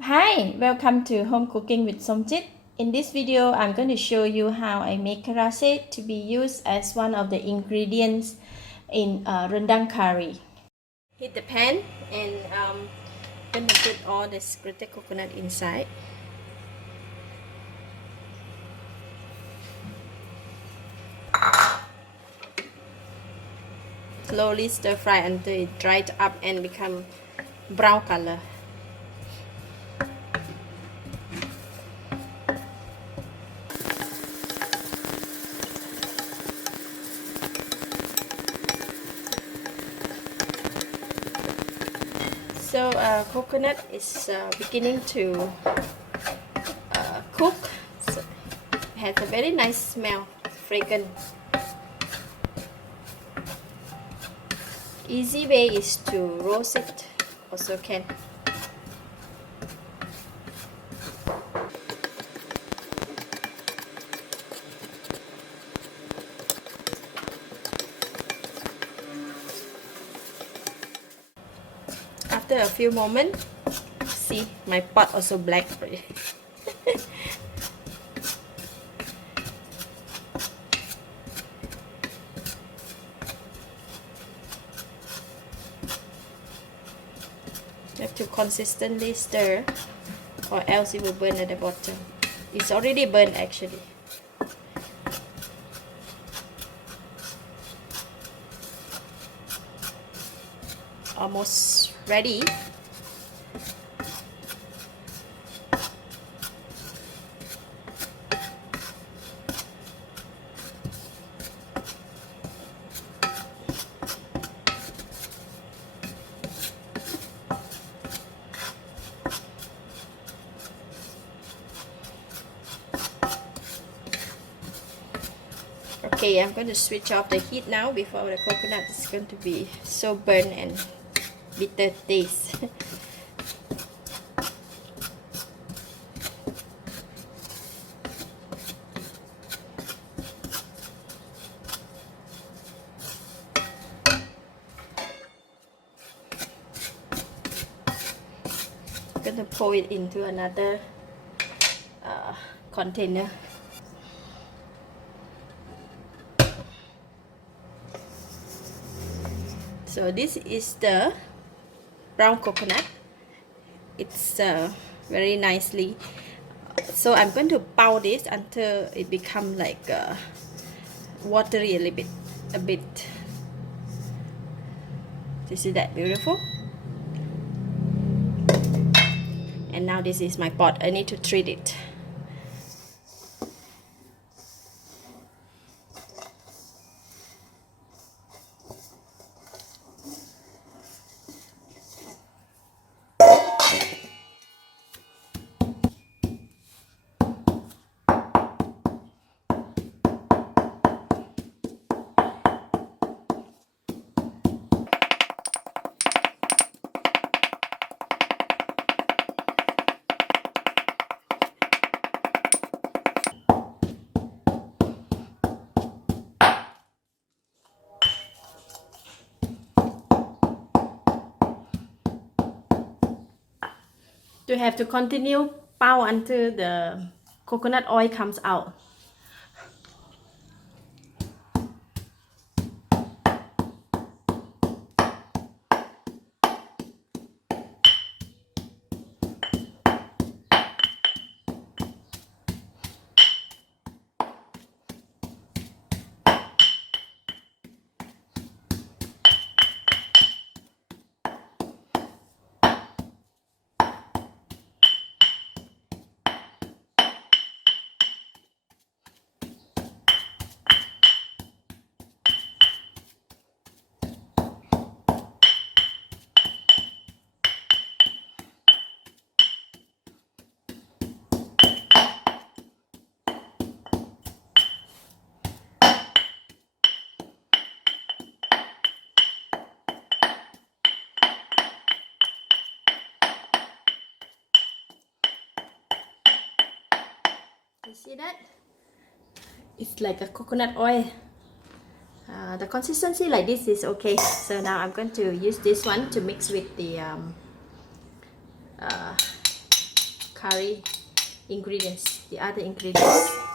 Hi, welcome to Home Cooking with Somjit. In this video, I'm going to show you how I make kerisik to be used as one of the ingredients in Rendang Curry. Heat the pan and going to put all the grated coconut inside. Slowly stir fry until it dried up and become brown color. So coconut is beginning to cook. So it has a very nice smell, fragrant. Easy way is to roast it also can. After a few moments, see my pot also black already. You have to consistently stir or else it will burn at the bottom. It's already burned actually. Almost ready. Okay, I'm going to switch off the heat now before the coconut is going to be so burnt and bitter taste. I'm going to pour it into another container. So this is the brown coconut. It's very nicely. So I'm going to pound this until it become like watery a little bit, a bit. You see that beautiful? And now this is my pot. I need to treat it. You have to continue pound until the coconut oil comes out. You see that? It's like a coconut oil. The consistency like this is okay. So now I'm going to use this one to mix with the curry ingredients, the other ingredients.